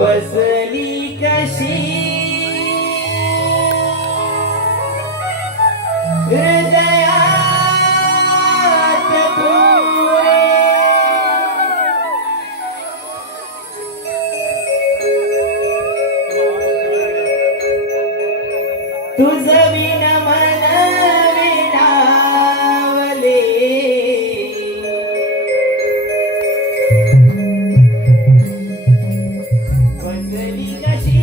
बसली कशी हृदयात पुरे तुझ विन मन विणावले बसली कशी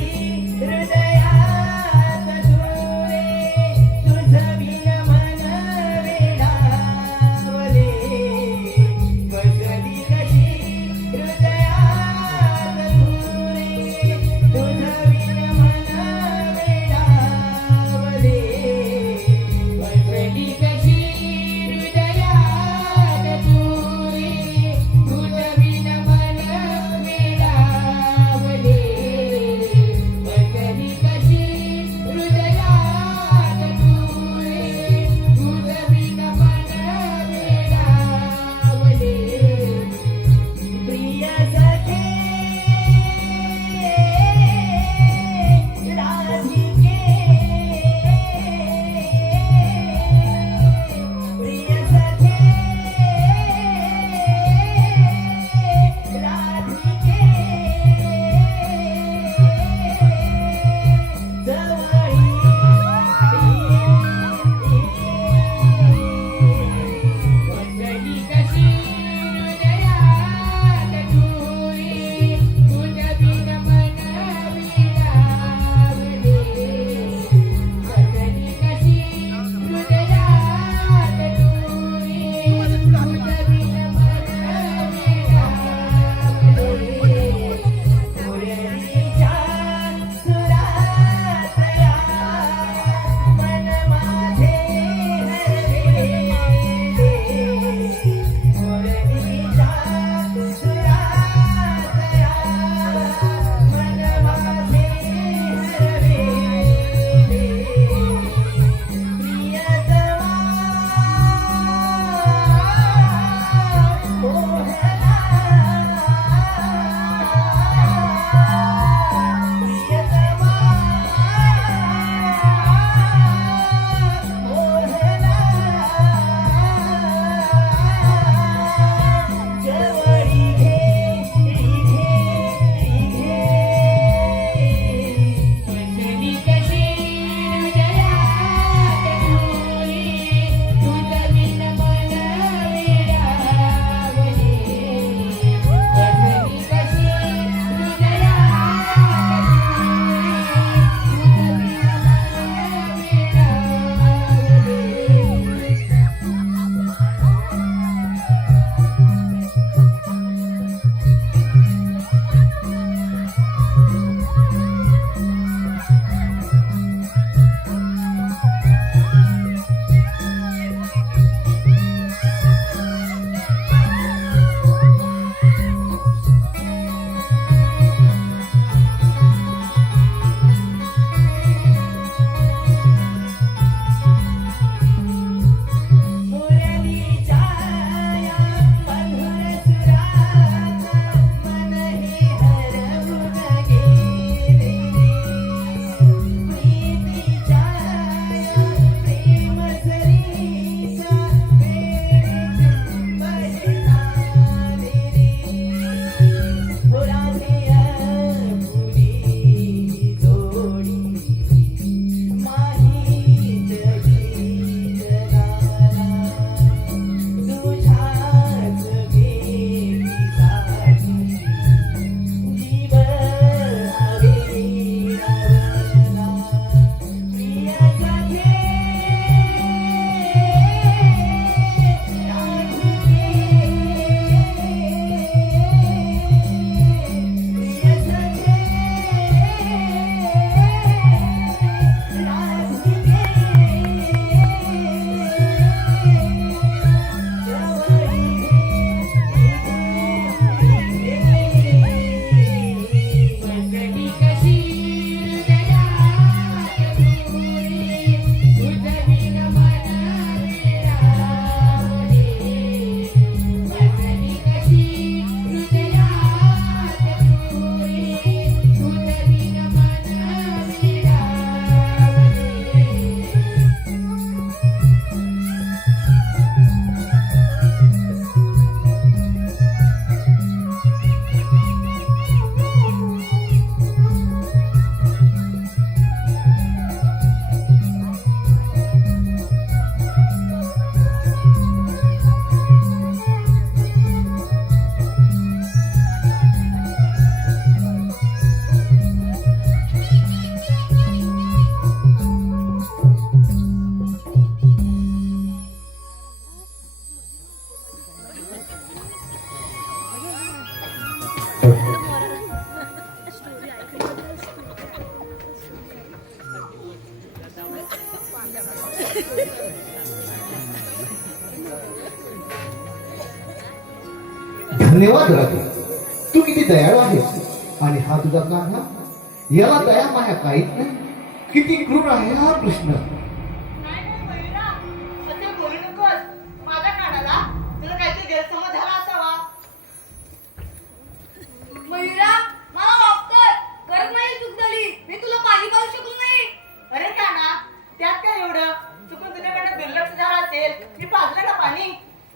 धन्यवाद राधे, तू किती दयाळू आहेस. आणि हा तुझा कान्हा, याला दया माया काहीच नाही. किती क्रूर आहे हा कृष्ण. नाही नाही मयुरा, असं बोलू नकोस. माझ्या कानाला तुला काहीतरी गैरसमज झाला असावा. मयुरा, मला माफ कर. परत माझी चूक झाली. मी तुला पाणी पाजू शकलो नाही. अरे काना, त्यात काय एवढं? चुकून तुझ्याकडे दुर्लक्ष झालं असेल. मी पाजलं ना पाणी.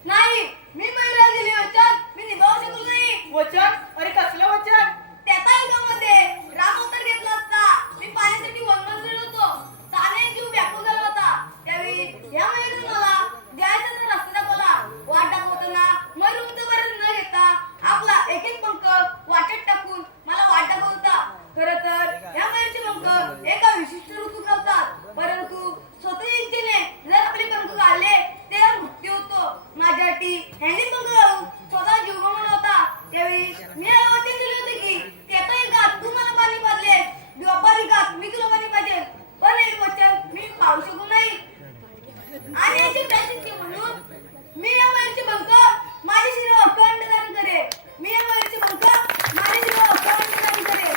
नाही, मी मयुरा दिले वचन मी निभावू शकलो नाही. वचन? अरे कसलं वचन? त्याचा युगामध्ये राम अवतार घेतला असता. मी पाण्यासाठी वनवास गेलो होतो. ताने जीव व्याकुळ झाला होता. त्यावेळी या मयुराने मला द्यायचा तर रस्ता दाखवला. वाट दाखवताना मयूर बरं न घेता आपला एक एक पंख वाटेत टाकून मला वाट दाखवत होता. खरं तर या मयूरचे पंख एका विशिष्ट ऋतूत लावतात. परंतु स्वतः इच्छेने जर आपले पंख काढले तेव्हा मृत्यू होतो. माझ्यासाठी ह्यांनी पंख लावून स्वतः जीव गमावला होता. त्यावेळी मी याला वचन दिले होते की त्याचा युगात तू मला पाणी पाजले, द्वापार युगात मी तुला पाणी पाजेल. पण हे वचन मी पाळू शकू नाही. आणि याची प्रायश्चित्त म्हणून मी या मयूरचे पंख माझी शिर अखंड दान करे. मी या मयूरचे पंख माझी शिर अखंड दान करे.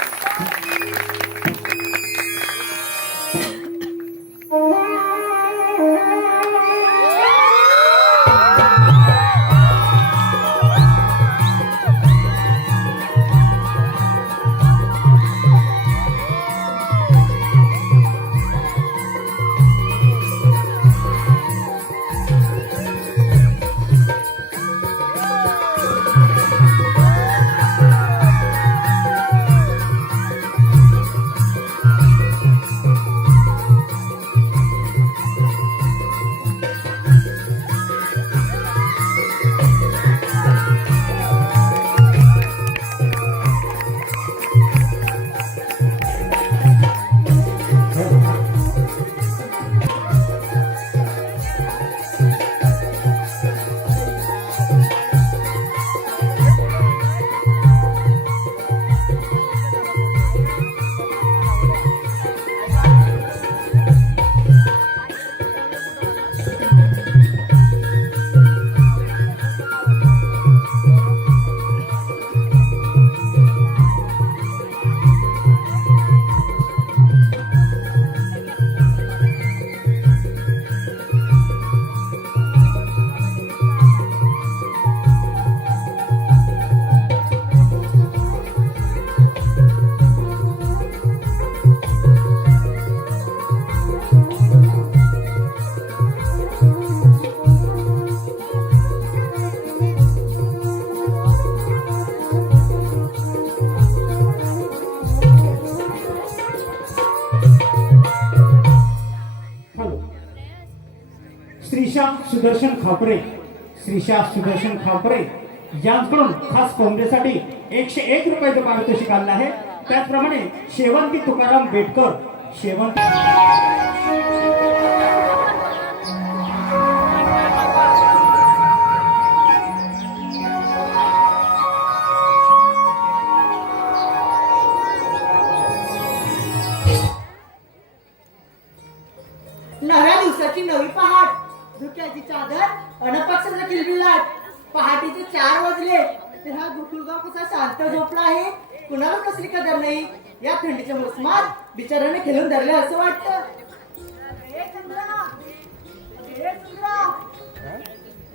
श्रीशा सुदर्शन खापरे, श्रीशा सुदर्शन खापरे यांकडून खास कोंबड्यासाठी 101 रुपयाचं पारितोषिक आलं आहे. त्याचप्रमाणे शेवंती तुकाराम बेटकर, शेवंती नव्या दिवसाची नवी पहाट, धुक्याची चादर, अनपक्षाचा किलबिलाट. पहाटेचे 4 वाजले तर हा गोकुळगाव कसा शांत झोपला आहे. कुणाला कसली कदर नाही. या थंडीच्या मोसमात बिचाराने खेळून धरले असं वाटतं.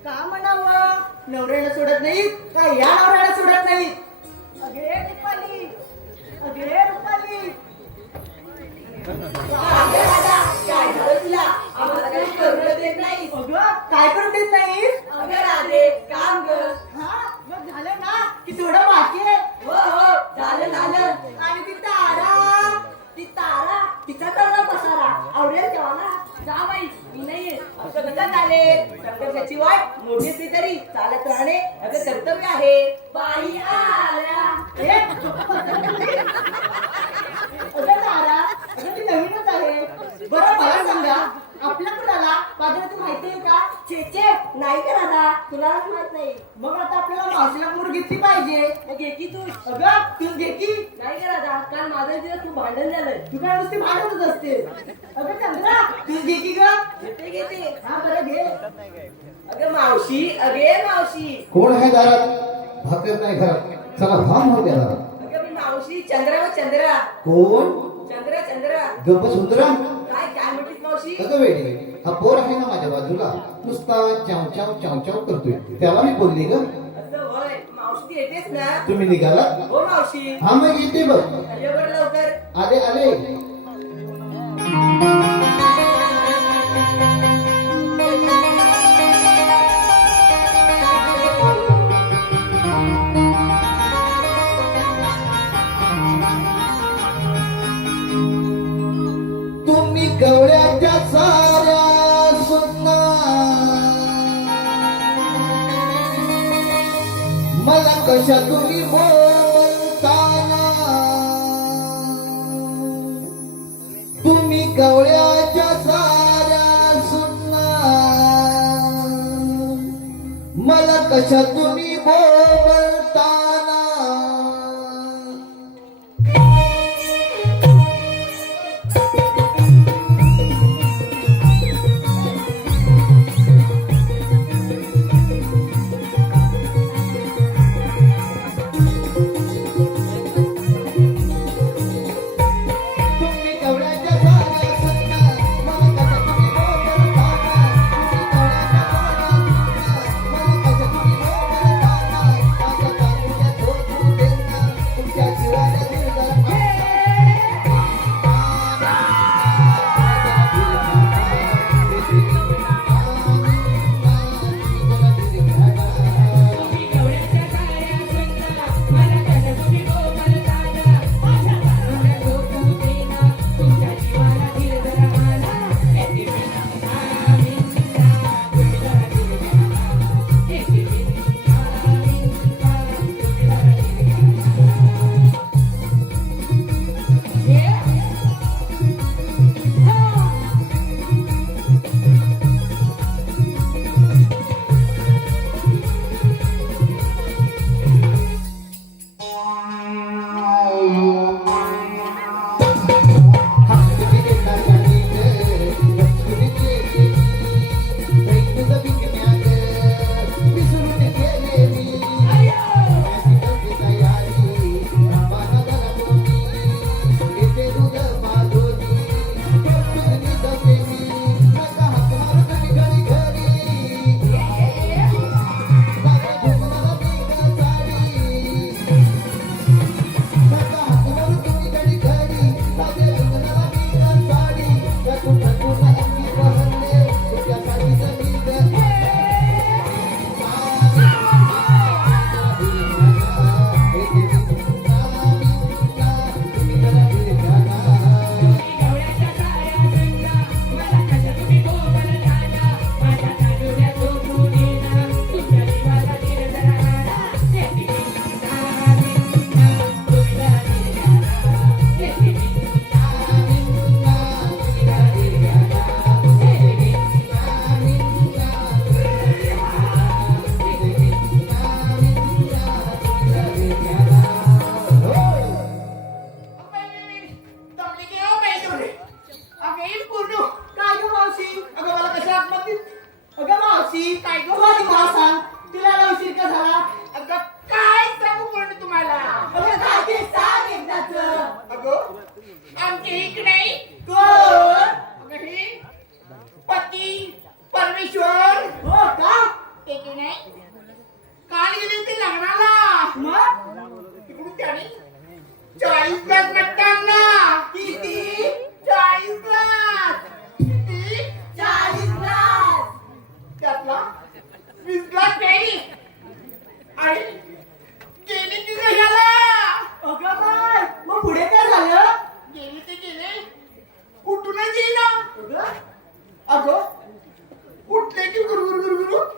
का म्हणावं, नवऱ्याला सोडत नाही का या नवऱ्याला सोडत नाही. अगे रुपाली, अगे रुपाली, काय झालं तुला? आम्हाला काही करू देत नाही. अगं काय करू देत नाही? अगं राधे काम ग. हा मग झालं ना की थोडं बाकी आहे. हो हो झालं झालं. आणि ती तारा, ती तारा तिचा तर पसारा आवडेल तेव्हा ना. जा बाई मी नाही असं कसं चालेल. संघर्षाची वाट मोठी असली तरी चालत राहणे अगं कर्तव्य आहे. बाई आल्या अगं तारा, अगं ती नवीनच आहे. बरं मला सांगा, आपल्या कुणाला बाजारात माहिती आहे का? छे नाही का दादा, कुणालाच माहित नाही. मग आता आपल्याला मावशीला मूड घेतली पाहिजे. मग घे की तू. अगं तूच घे की. नाही का दादा, काल माझ्या दिवस तू भांडण झालं. तू काय नुसती भांडतच असते. अगं चंद्रा तूच घे की ग. घेते. हा बरं घे. अगं मावशी, अगे मावशी. कोण आहे दारात? भाकर नाही घरात चला भाव मारू द्या जरा. अगं मी मावशी चंद्रा व चंद्रा कोण चंद्रा चंद्रा गप्प सुंदरा काय म्हटलीस मावशी अगं वेडी हा पोर आहे ना माझ्या बाजूला नुसता चाव चाव चाव चाव करतोय त्याला मी बोलली ग असं होय मावशी ती येतेस ना तुम्ही निघाला हो मावशी हा मग येते बघ ये बरं लवकर आले आले तुम्ही गवळ्याच्या साऱ्या सुना मला कशा तुम्ही बोलताना तुम्ही गवळ्याच्या साऱ्या सुना मला कशा तुम्ही बोलताना तुम्ही गवळ्याच्या साऱ्या सुना मला कशा तुम्ही बोलताना तुम्ही गवळ्याच्या साऱ्या सुना मला कशा तुम्ही बोलताना माझ्या काकूला झोपू देना तुमच्या जीवाला दिलदार काय गं मावशी अगं मला कशा आत्महत्या अगं मावशी काय गं माझी मला सांग तुला उशीर का झाला अगं काय सांगू पूर्ण तुम्हाला अगं काय ते सांग एकदाच अगं आमची इकडे कोण अगं ही पती परमेश्वर हो का ते की नाही काल गेले ते लग्नाला मग तिकडून त्याने 40 लाख नक्कांना किती 40 लाख किती 40 लाख त्यातला 20 लाख फेरी आणि गेली ती कशाला अगं बाय मग पुढे काय झालं गेली ते गेले कुठूनच येईना अगं अगं उठले की गुरगुर गुरगुर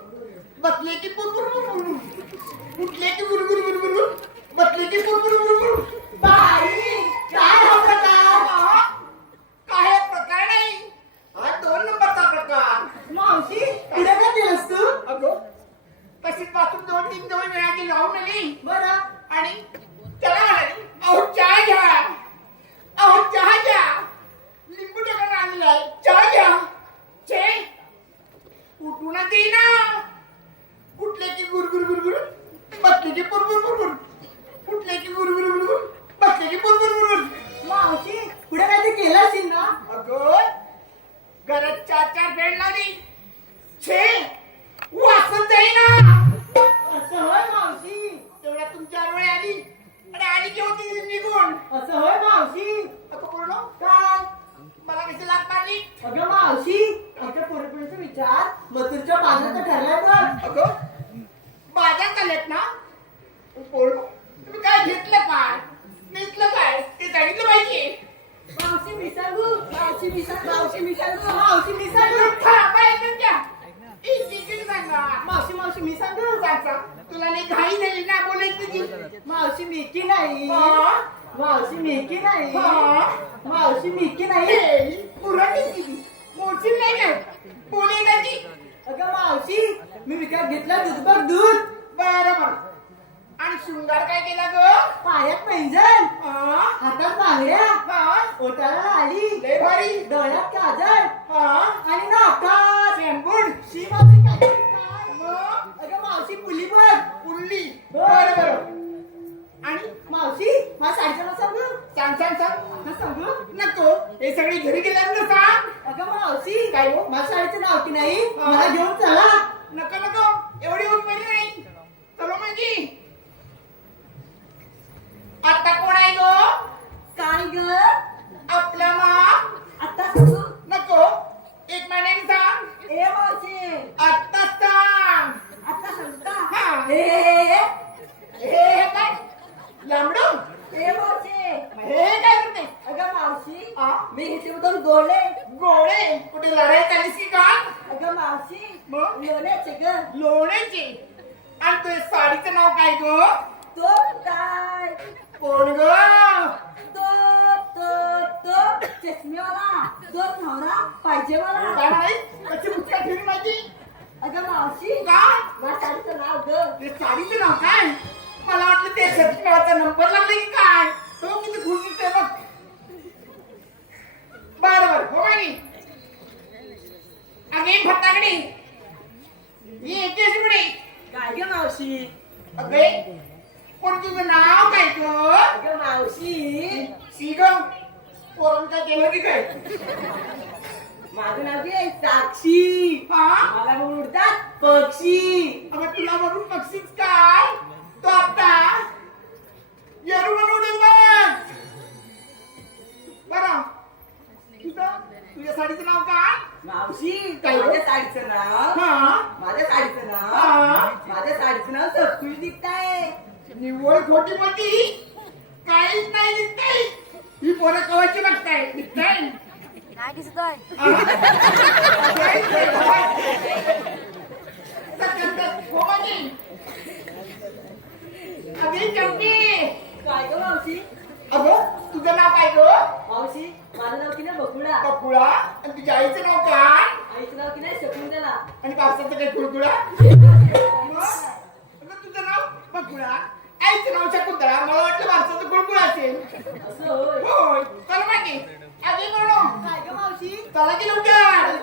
बसले की बुरबुर बुरबुर उठले की गुरगुर गुरगुर बसले की बुरबुर बुरबुर बाई मावशी मिकी नाही हा? मावशी मिकी नाही हा? मावशी मिकी नाही ए, पुराणी दिली मोठी नाही काय बोली त्याची अगं मावशी मी विकत घेतला दूध बघ दूध बरोबर आणि शृंगार काय केला ग पायात पैंजण हा? हातात बांगड्या हा? ओठाला लाली लय भारी डोळ्यात काजळ हा? आणि नाकात शेंबूड शी मावशी काय काय? मग अगं मावशी पुली बघ पुरली बरं बरं आणि मावशी माझ्या साडीचं नाव सांगू सांग सांग सांग आता सांगू नको हे सगळी घरी गेल्यानंतर सांग अगं मावशी काय हो? माझ्या साडीचं नाव की नाही हा. मला घेऊन चला नको नको एवढी उठलेली नाही चलो म्हणजे आता कोण आहे गो काय ग आपला मा आता सांगू नको एक महिन्याने सांग ए मावशी आता सांग आता सांगू का हा. ए हे काय लांबडो ए मावशी हे काय करते अगं मावशी हा? मी घेतल्याबद्दल गोळे गोळे कुठे लढाई चालीस की का अगं मावशी मग? लोण्याचे ग लोण्याचे आणि तुझ्या साडीचं नाव काय ग तो काय कोण ग तो चष्मेवाला तो नवरा पाहिजे मला काय माहित कशी मुख्य ठेवली माझी अगं मावशी का माझ्या साडीचं नाव ग ते साडीचं नाव काय मला वाटलं ते शक्तीमेळाचा नंबर लागला की काय तो किती खुश दिसतोय बघ बर बर हो मानी अगे फटाकडी ये येतेस पुढे काय ग मावशी अगे पण तुझं नाव काय ग अगं मावशी सीग पोरण काय केलं की काय माझं नाव घे साक्षी हा मला उडतात पक्षी अगं तुला म्हणून बक्षीस काय तो आता येरू म्हणून बघ बरं तुझ्या साडीचं नाव काय मावशी काय ग? माझ्या साडीचं नाव हा माझ्या साडीचं नाव हा. माझ्या साडीचं नाव सपकुली दिसताय निव्वळ खोटी मोठी काहीच नाही दिसतंय ही पोरं कवाची बघताय दिसताय नाही दिसत आहे अगे चंपी काय ग मावशी अगं तुझं नाव काय ग मावशी माझं नाव की नाही बकुळा कपुळा आणि तुझ्या आईचं नाव काय आईचं नाव की नाही शकुंतला आणि कापसाचं काय कुळकुळा अगं तुझं नाव बकुळा आईचं नाव शकुंतळा मला वाटलं भारताचं कुळकुळा असेल असं होय होय चल मागे आधी म्हणून काय ग मावशी चला की लवकर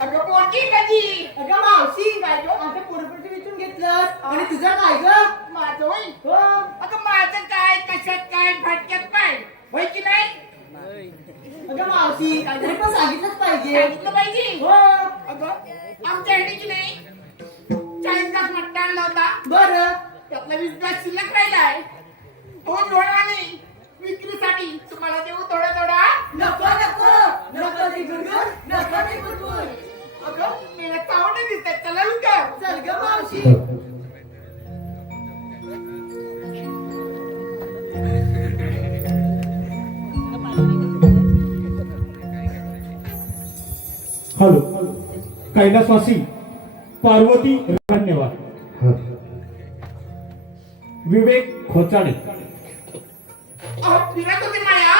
अगं पोरगी कधी अगं मावशी काय ग आता पोरपटी विचारून घेतलं आणि तुझं काय ग माझं होय हो अगं माझं काय कशात काय फटक्यात काय होय की नाही अगं मावशी काहीतरी पण सांगितलंच पाहिजे सांगितलं पाहिजे हो अगं आमच्या हंडी की नाही 40 तास मट्टा आणला होता बरं त्यातला 20 तास शिल्लक राहिलाय तो जोडाने विक्रीसाठी तुम्हाला देऊ थोडा थोडा नको नको नको ती गुरगुर नको ती गुरगुर अगं मला चावडे दिसतात चला लवकर चल ग मावशी हॅलो कैलासवासी पार्वती धन्यवाद विवेक खोचाडे फिरत होती माया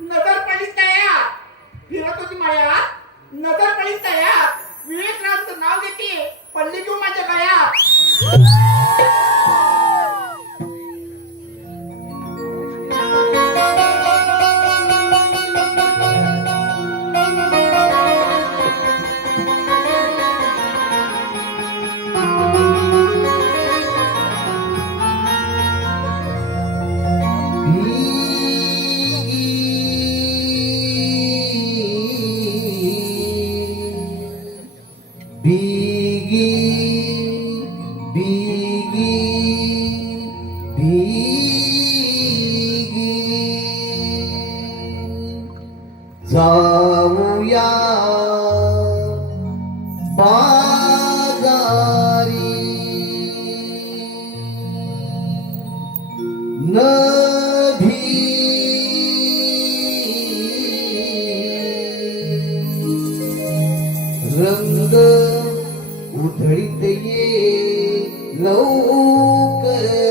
नजर पडली तयार फिरत होती माया नजर पडली तयार विवेकराजचं नाव घेते पडली घेऊन माझ्या गळ्यात बीगी बीगी बीगी जाऊया बाजारी गोंधळीत ये लवकर रे.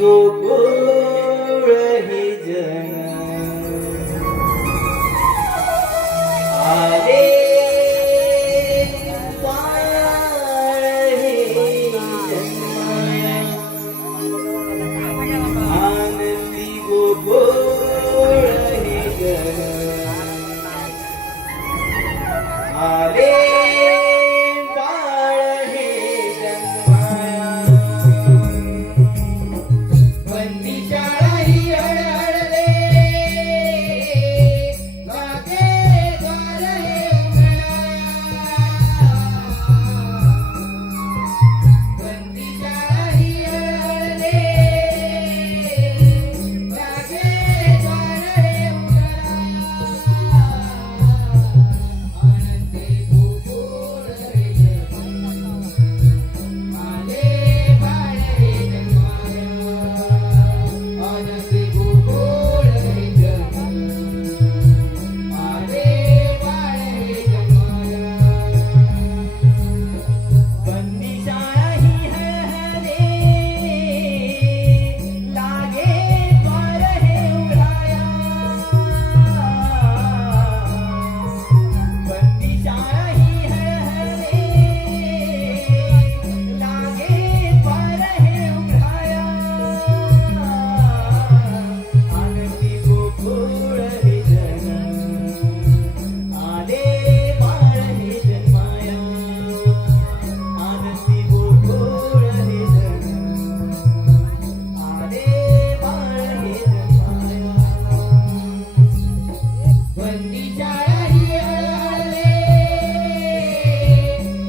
गोकुळ हे जन आले बाळ हे जन्माया आनंदी गोकुळ हे जन आले बाळ हे जन्माया बंदी शाळा ही हळहळले लागे द्वार हे उघडा बंदी शाळा ही हळहळले लागे द्वार हे उघडा आनंदी गोकुळ हे आले बाळ हे जन्माया आनंदी गोकुळ हे आले बाळ हे जन्माया बंदी शाळा ही हळहळे लागे द्वार हे उघडाया बंदी शाळा ही हळहळे लागे द्वार हे उघडाया आनंदी गोकुळ हे जन आले बाळ हे जन्माया आनंदी गोकुळ हे जन आले बाळ हे जन्माया बंदी शाळा ही हळहळे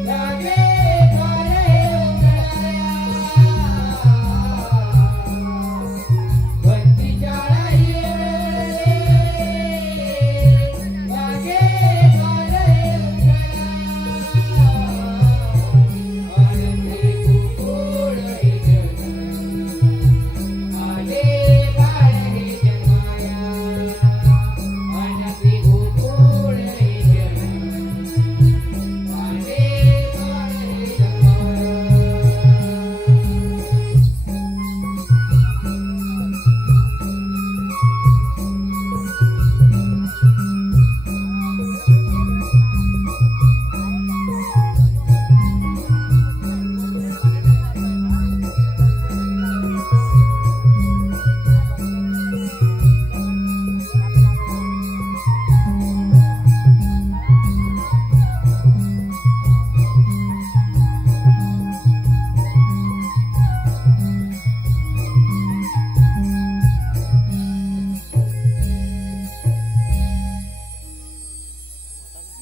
लागे द्वार हे उघडाया बंदी शाळा ही हळहळे लागे द्वार हे उघडाया आनंदी गोकुळ हे जन आले बाळ हे जन्माया आनंदी गोकुळ हे जन आले बाळ हे जन्माया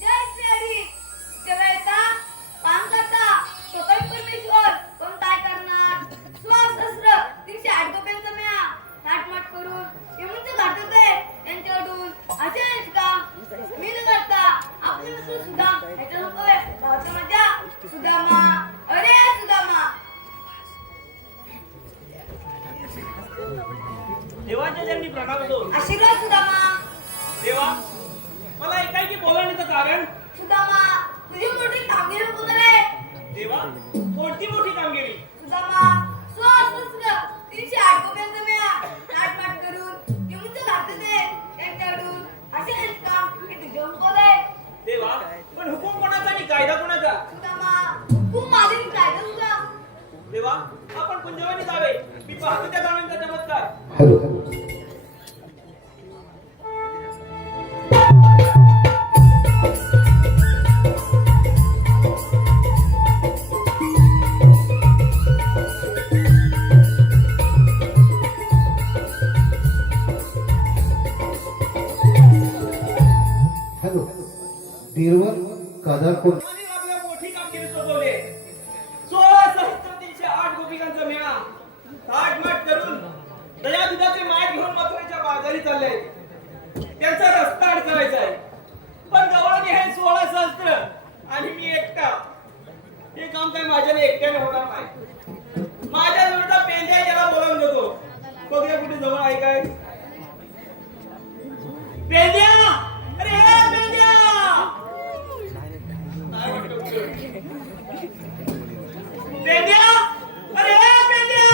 जय श्री हरी जेव्हा येता काम करता स्वतः परमेश्वर पण काय करणार स्वशस्त्र 308 गोप्यांचा मेळा थाटमाट करून येऊनचे घाटत आहे यांच्याकडून असे नाहीच का मी न करता आपली नसून सुद्धा याच्या नको आहे गावच्या माझ्या सुदामा अरे सुदामा देवाच्या चरणी प्रणाम होतो. आशीर्वाद सुदामा देवा मला एकाएकी बोलावण्याचं कारण सुदामा तुझी मोठी कामगिरी नको आहे देवा कोणती मोठी कामगिरी सुदामा स्वशस्त्र 308 गोप्यांचा मेळा थाटमाट करून येऊनचे घाटत आहे यांच्याकडून असे नाहीच काम हे तुझे हुकूम आहे देवा पण हुकूम कोणाचा आणि कायदा कोणाचा सुदामा हुकूम माझे कायदा तुझा देवा आपण कुंजवानी जावे मी पाहतो त्या गावांचा चमत्कार हॅलो हॅलो देरवर कादारकोट आणि आपल्या मोठी कामगिरी सोपवली 16,308 गोपिकांचा मेळा थाटमाट करून दया दुधाचे माठ घेऊन मथुरेच्या बाजारी चालले त्यांचा रस्ता अडकवायचा आहे पण गवळणी आहे 16 सहस्त्र आणि मी एकटा हे काम काय माझ्याने एकट्याने होणार नाही माझ्या जोडीचा पेंद्या याला बोलावून देतो बघूया कुठे जवळ आहे काय पेंद्या अरे हे पेंद्या काय वाटतं कुठे? पेंद्या अरे हे पेंद्या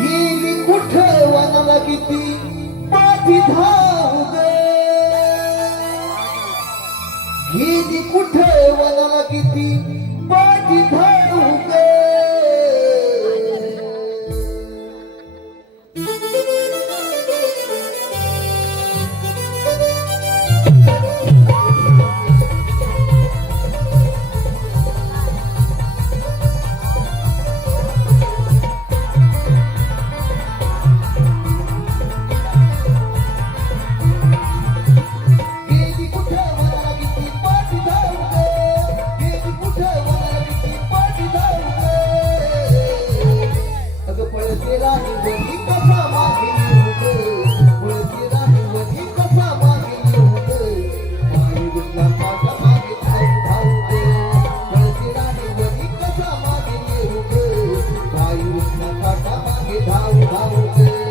गेली कुठं वनाला किती पाठी धाव गे गेली कुठं वनाला किती पाठी धाव गे गेली कुठं वनाला किती पाठी धाव गे गेली कुठं वनाला किती पाठी धाव गे अगं पळते राणी वनी कसा मागे येऊ ग पळते राणी वनी कसा मागे येऊ ग माई गुंडा पाठा मागे धाव धाव ग पळते राणी वनी कसा मागे येऊ ग माई गुंडा पाठा मागे धाव धाव ग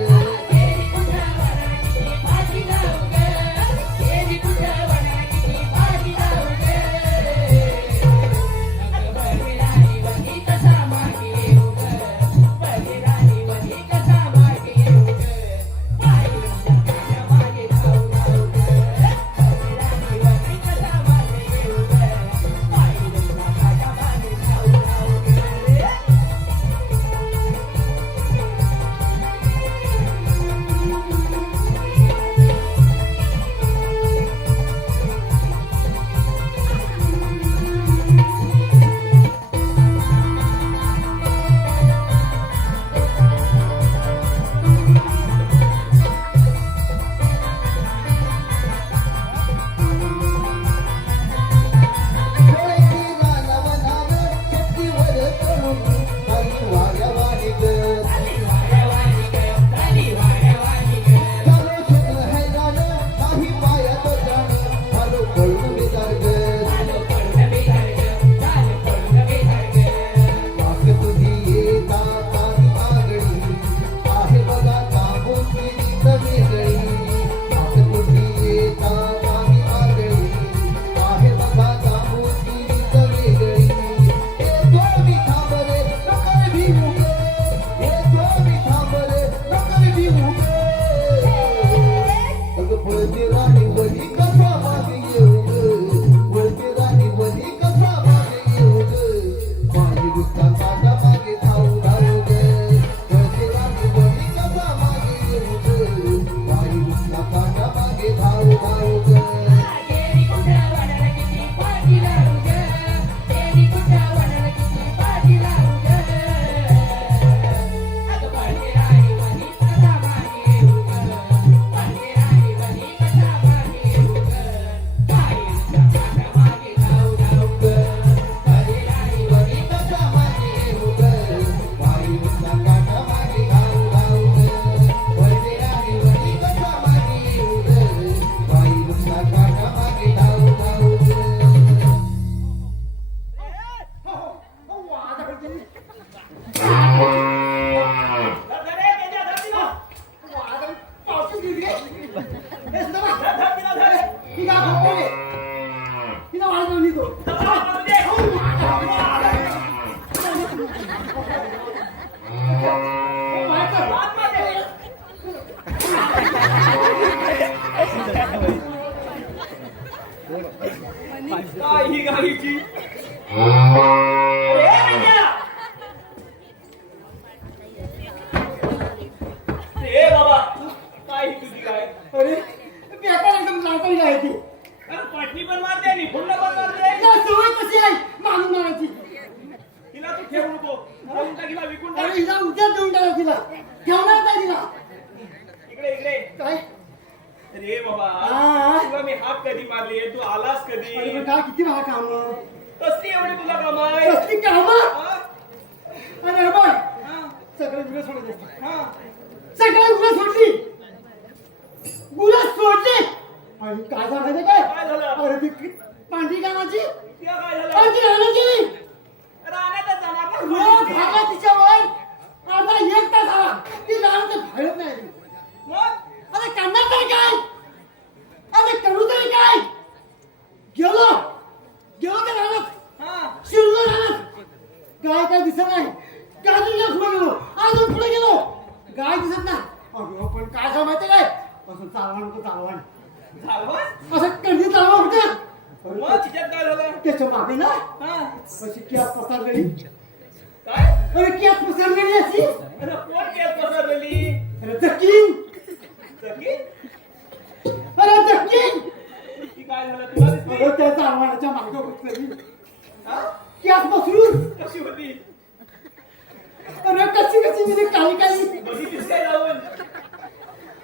काय ही गाडीची ए बाबा काय ही तुझी काय अरे मी आता एकदम लालपणी आहे ती अरे पाटणी पण मारते आणि पुन्हा पण मारते तिला सवय कशी आहे मारून मारायची तिला तू ठेवू नको देऊन टाकीला विकून टाक. अरे हिला उद्या देऊन टाका तिला ठेवणार नाही तिला इकडे इकडे काय अरे बाबा हा. तुला मी हात कधी मारली तू आलास अरे कधी पण काय किती मला काम कसली एवढी तुला कमाय कसली काम हा? अरे बघ हा? सगळे गुन्हे सोडले हा? सगळे गुन्हे सोडली गुन्हे सोडले आणि काय झालं माहिती काय काय झालं? अरे ती पांढरी कामाची तिला काय झालं आणि ती राहणार गेली राहण्यातच जाणार ना रोज भागा तिच्यावर अर्धा एक तास आला ती राहणार बाहेरच नाही आली. मग अरे करणार तरी काय अरे करू तरी काय? गेलो त्या रानात, हा शिरलो रानात. गाय काय दिसत नाही. अजून पुढे गेलो, अजून पुढे गेलो, गाय दिसत नाही. अगं पण काय काय माहिती काय? असं चालवण होतं, चालवण. झालं असं कधी चालवण होतं. मग तिच्यात काय झालं त्याच्या मागे ना हा अशी कियास पसरलेली. काय अरे कियास पसरलेली अशी. अरे कोण केस पसरलेली अरे जकीन, सखी अरे जकीन. ती काय झालं तुला दिसली अरे त्या चालवणाच्या मागे बसलेली हा कियास पसरून. कशी होती अरे कशी कशी म्हणजे काही काही. बघितलीस काय जाऊन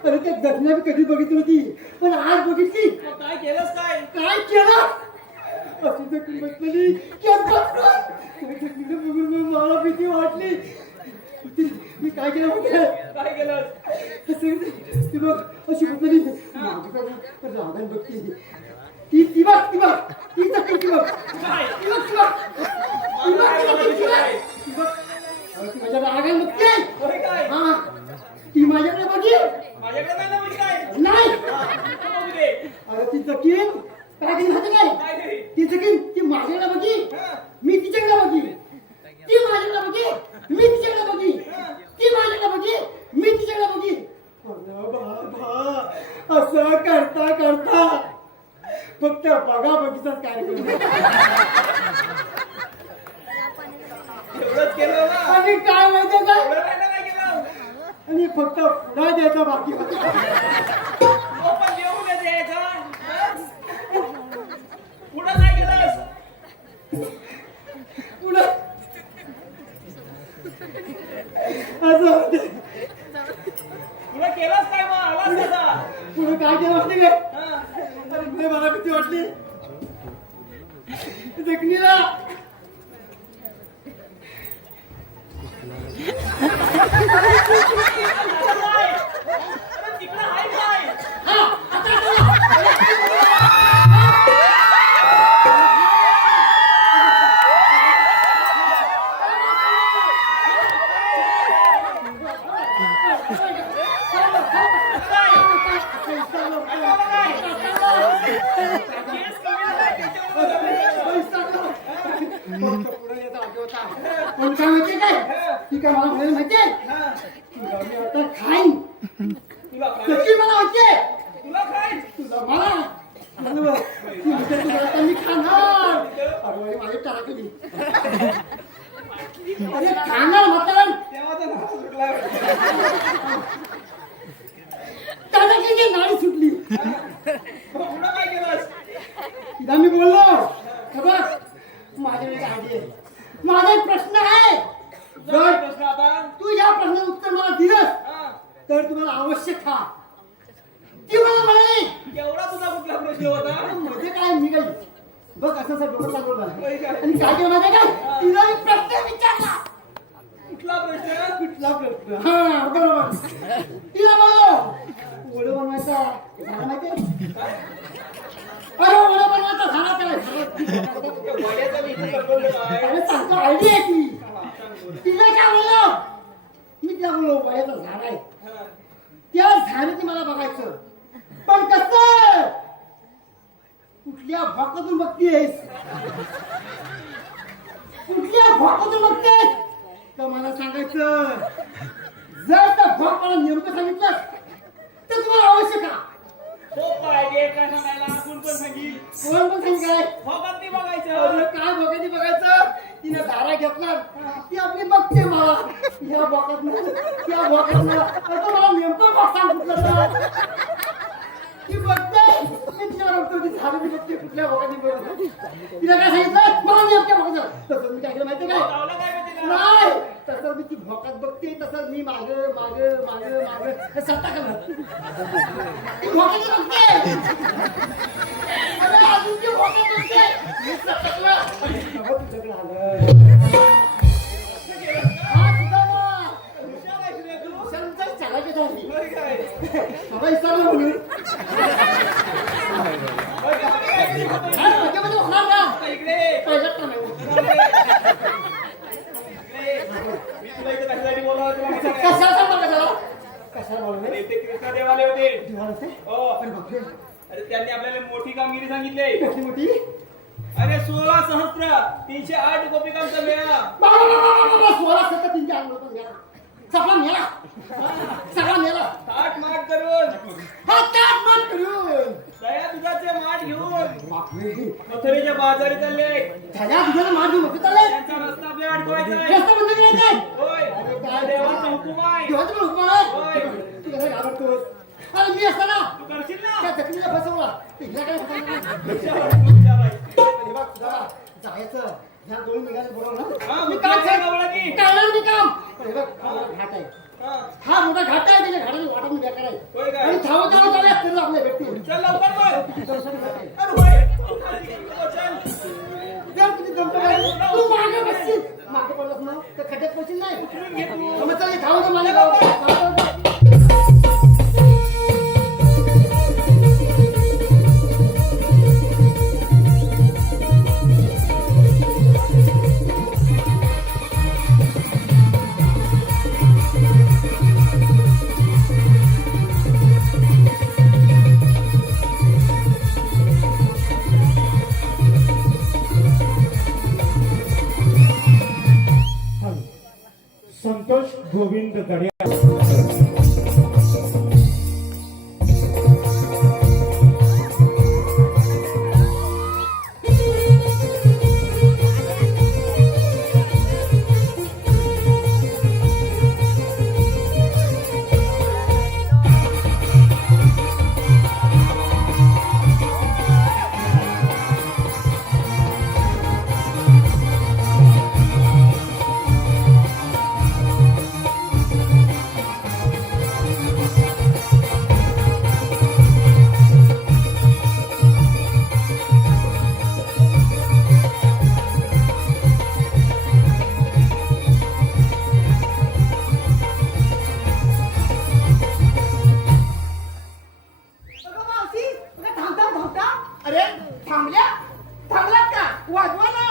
अरे त्या जखम्या मी कधी बघितली होती, पण आज बघितली. मग काय केलंस काय काय केलं? अशी जखमी बसलेली की जखमीला बघून मला भीती वाटली. मी काय केलं म्हणजे काय केलंस ती बघ अशी बसलेली माझ्याकडे रागाने बघते. ती बघ ती जखमी ती बघ काय ती बघ ती बघ ती बघ ती जखमी ती बघ ती बघ. अरे ती माझ्या रागाने बघते. होय काय हा ती माझ्याकडे बघी माझ्याकडे नाही ना म्हणजे काय नाही. बघू दे अरे ती जखीन काय केली माहिती काय? काय घरी ती जखीन ती माझ्याकडे बघी, हा मी तिच्याकडे बघी. ती माझ्याकडे बघी, मी तिच्याकडे बघी. ती माझ्याकडे बघी, मी तिच्याकडे बघी. अरे बाबा असं करता करता फक्त बघा बघीचाच कार्यक्रम. एवढंच केलं ना आणि काय माहितीये का? एवढं नाही ना काय केलं आणि फक्त पुन्हा द्यायचा बाकी होता. तो पण देऊ दे द्यायचा हा? पुढं काय केलंस पुढे असं होते. पुढं केलंस काय मग आलास कसा पुढे काय केलं माहिती काय? हा अरे पुढे मला भीती वाटली. जखमीला तिकडं आहे काय केस कमी झाला पण काय माहितीये काय? ती काय मला म्हणाली माहितीये? तुला मी आता खाईन. तुला काय जखी मला माहितीये. तुला काय तुला मला म्हणलं, ती म्हणते तुला आता मी खाणार. अरे माझी टाळा केली. अरे खाणार म्हातारा तेव्हा तर नाव सुटला टाळाची नाडी सुटली. पुढं काय केलंस तिला मी बोललो, हे बघ माझ्याकडे एक आयडिया आहे. माझा एक प्रश्न आहे. काय जर प्रश्न आता तू या प्रश्नाचं उत्तर मला दिलंस हा तर तुम्हाला आवश्यक खा. ती मला म्हणाली एवढा तुझा कुठला प्रश्न होता म्हणजे काय मी काही बघ असं सर डोकं लागलं मला. होय काय? आणि काय केलं माहिती काय? तिला मी प्रश्न विचारला. कुठला प्रश्न कुठला प्रश्न? हा बरोबर. तिला बोललो वडं बनवायचा झाला माहिती? अरे वडं बनवायचा झाला काय? वड्याचं मी इथे करतोय काय अरे सांगतो आयडिया आहे ती. तिला काय बोललो? मी तिला बोललो वड्याचं झाड आहे. हा. त्या झाडाची मला बघायचं. पण कसं? कुठल्या भोकातून बघतेस? कुठल्या भोकातून बघतेस? तर मला सांगायचं. जर त्या भोक मला नेमकं सांगितलं तर तुम्हाला आवश्यक आहे. सोपं आहे ते काय सांगायला कोण पण सांगील कोण पण सांग काय? फॉगात नाही बघायचं अरे काय बघायची बघायचं? तिने दारा घेतला ती आपली बघते मला. या भोकातनं त्या भोकातनं आता मला नेमकं भोक सांग कुठलं तर. ती बघते मी तिला बघतो ती झाडं बी बघते कुठल्या भोकाची बघते. तिला काय सांगितलं मला नेमक्या भोकाचं. तसं मी काय केलं माहिती काय? लावलं काय माहिती का? नाही तसं मी ती भोकात बघते तसं मी माग सत्ता करणार. ती भोकाची बघते. अरे अजून ती भोकात बघते. मी सत्ताकला. अगं तुझ्याकडे आलं. हा तुझा ना. हुशार आहेस रे तू. हुशारीचं चालायचं झाली. होय काय? मला विचारलं म्हणून. होय काय? काय केली होती? हा, मध्ये होणार ना. आता इकडे पहिल्याच का नाही? मी तुला इथे कशासाठी बोलावलं तुला माहिती आहे कशाला सांग मला त्याला? कशाला बोलले? का? इथे कृष्णदेव आले होते दिवाळी असते? हो अरे बापरे. अरे त्यांनी आपल्याला मोठी कामगिरी सांगितली. कसली मोठी? अरे 16 सहस्त्र 308 गोपिकांचा मेळा. बाबा, 16 आणलं होतं मेला. सगळा मेला. सगळा मेला. ताट माट करून हा ताट मान करून. दया दुधाचे माठ घेऊन बापरे. मथुरेच्या बाजारी चालले. झाल्या तुझ्याला मार देऊन होते चालले. त्यांचा रस्ता आपल्या अडकवायचा आहे. रस्ता बंद करायचा. होय देवाचा हुकूम आहे. देवाचं पण हुकूम आहे. होय. तू कसं घाबरतोस? अरे मी असताना तू करशील ना. त्या जखमीला फसवला. ते हिला काय फसवलं? तुमच्या बाई. हे बघ, जरा जायचं. ह्या दोन निघाले बरोबर हा, ना? मग मी काम काय गावला की? करणार मी काम. पण हे बघ, हा मोठा घाट आहे. हा. हा मोठा घाट आहे. त्याच्या घाटाने वाटाने बेकार आहे. होय काय? आणि धावत धावत आले असतील आपल्या व्यक्ती. चल लवकर बघ. दर्शन करते. अरे होय. तू खाली गेलो, चल. जर तुझी जमतं काय? तू मागे बसशील. मागे पडलास ना तर खड्ड्यात पडशील नाही. घे तू. मग चल, धावत जा माझ्या गावात. संतोष गोविंद गड्या. अगं मावशी, अगं थांबता थांबता. अरे थांबल्या. थांबलात का? वाजवा ना.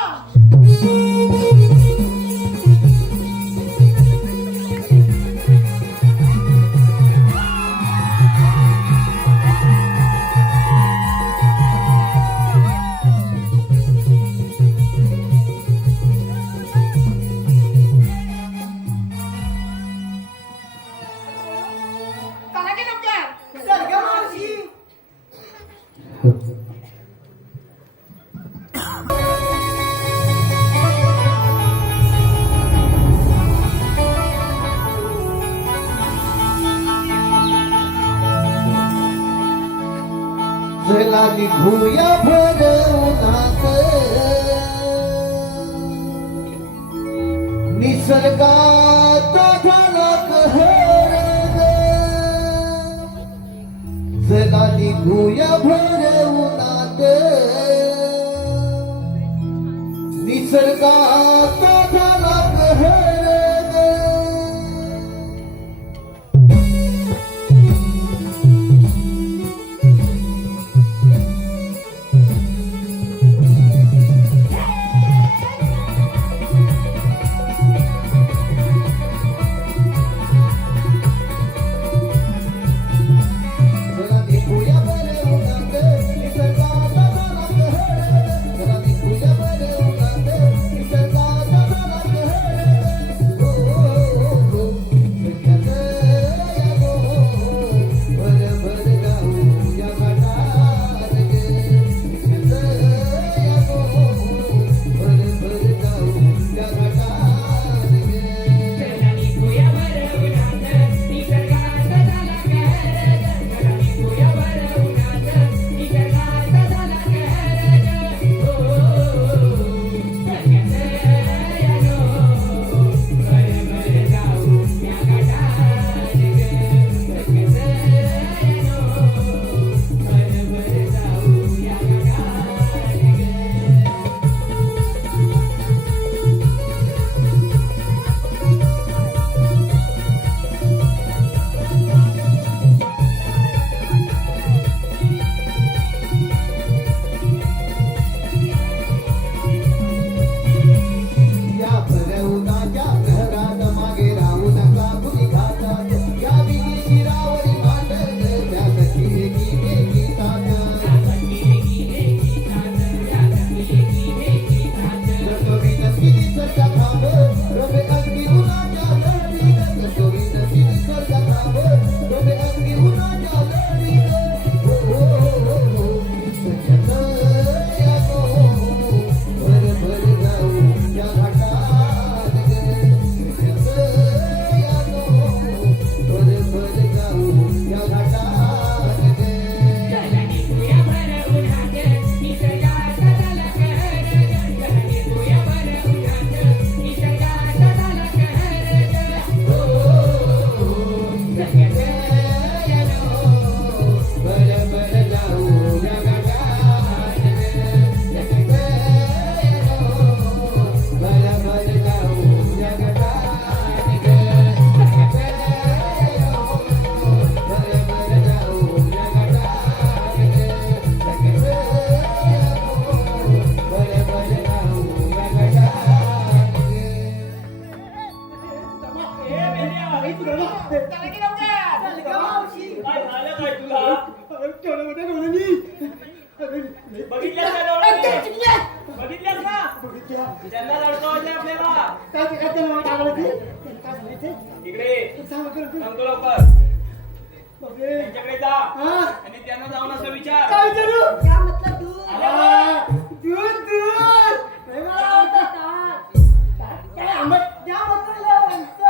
चला की लवकर. चल गं मावशी. चला निघूया भर उन्हात निसर्गाचा झाला कहर ग. चला निघूया भर उन्हात निसर्गाचा झाला कहर ग. चला निघूया भर उन्हात निसर्गाचा झाला कहर ग. चला निघूया भर उन्हात निसर्गाचा त्यांना लडकावायचंय आपल्याला. काय त्यांना टाकलं ते काय सांगायचे इकडे सांगतो सांगतो लवकर. बापरे त्यांच्याकडे जा हा आणि त्यांना जाऊन असं विचार. काय विचारू क्या मतलब दूध आ, दूध दूध हे मला आवडतं. काय आंबट क्या मतलब लोणचं?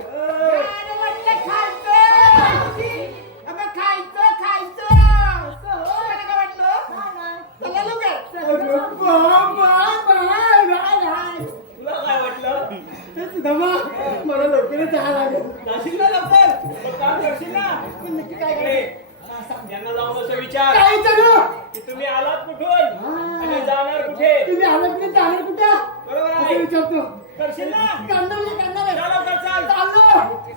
अरे म्हटलं खायचं. अगं खायचं खायचं त्याला काय वाटलं चला लोक तुला काय वाटलं? मला लवकरच जायला लागेल जाशील ना लवकर? मग काम करशील ना? पण नक्की काय इकडे करायचं त्यांना जाऊन असं विचार काय विचारू की तुम्ही आलात कुठून आणि जाणार कुठे. तुम्ही आलं कुठे जाणार कुठं बरोबर असं आहे. विचारतो करशील ना? कांदा जा लवकर चाल. चाललो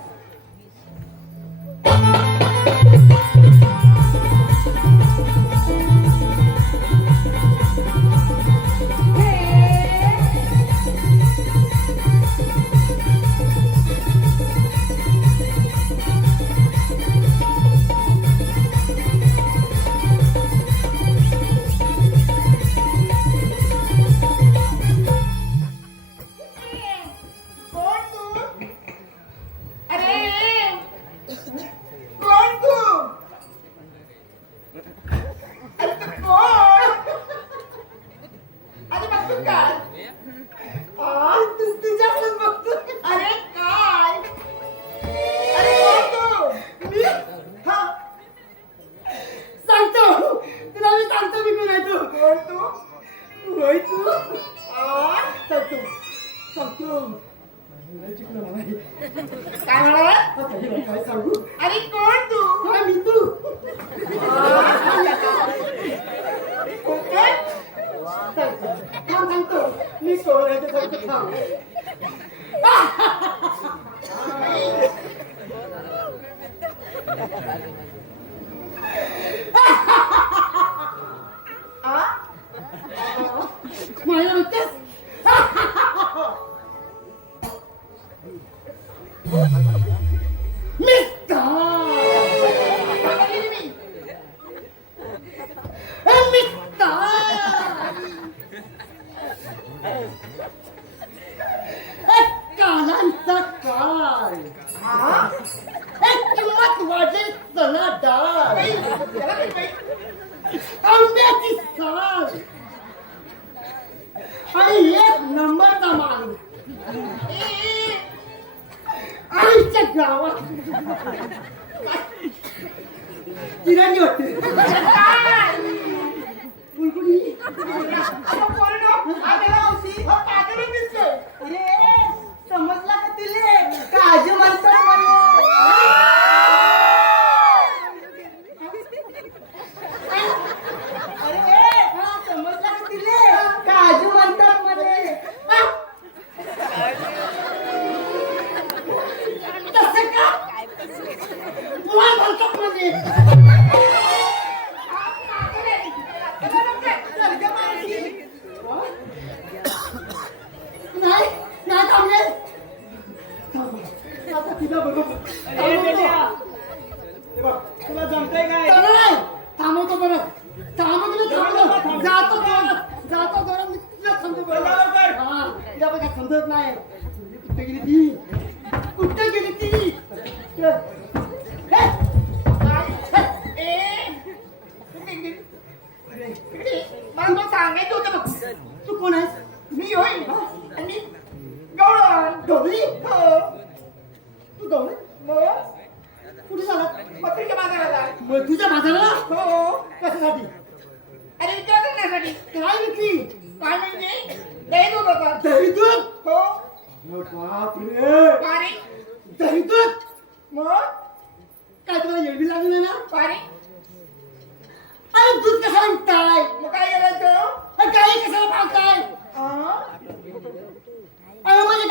कोण तू अरे कोण तू अरे तू कोण अरे बघतो काय तुझ्याकडे बघतो अरे काय अरे कोण तू मी हा सांगतो तुला मी सांगतो मी कोण आहे तू कोण तू होय तू सांगतो सांगतो काय म्हणाला काय सांगू अरे कोण तू काय मी तू सांगतो मी सोडायचं सांगतो थांब मला म्हणतेस कानांचा काय एक किंमत वाजेल चला डाळ आंब्याची साल आणि एक नंबरचा माल आईच्या गावात किराणी होते समजला का तुले काजू म्हणतात अरे समजला का तुले काजू म्हणतात मध्ये तसं का मुळा म्हणतात मध्ये नाही नाही थांबले आता तिला बरोबर अरे बेट्या, हे बघ, तुला जमतंय काय? नाही थांबवतो परत थांबवतो थांबलो जातो गरम तिला समजत चला लवकर. हा तिला बघा समजत नाही कुठे गेली ती कुठे गेली ती मला सांगायचं होतं बघ तू कोण आहेस मी होय आणि गवळी तू गवळी कुठे झाला पत्रिका बाजाराला मग तुझ्या बाजाराला हो कशासाठी अरे विचार करण्यासाठी काय विकली काय म्हणजे दही दूध होता दही दूध हो बापरे दही दूध मग काय तुला येडबी लागली नाही ना पाणी अरे दूध कशाला विकताय मग काय करायचं गाई कशाला पाळताय अरे म्हणजे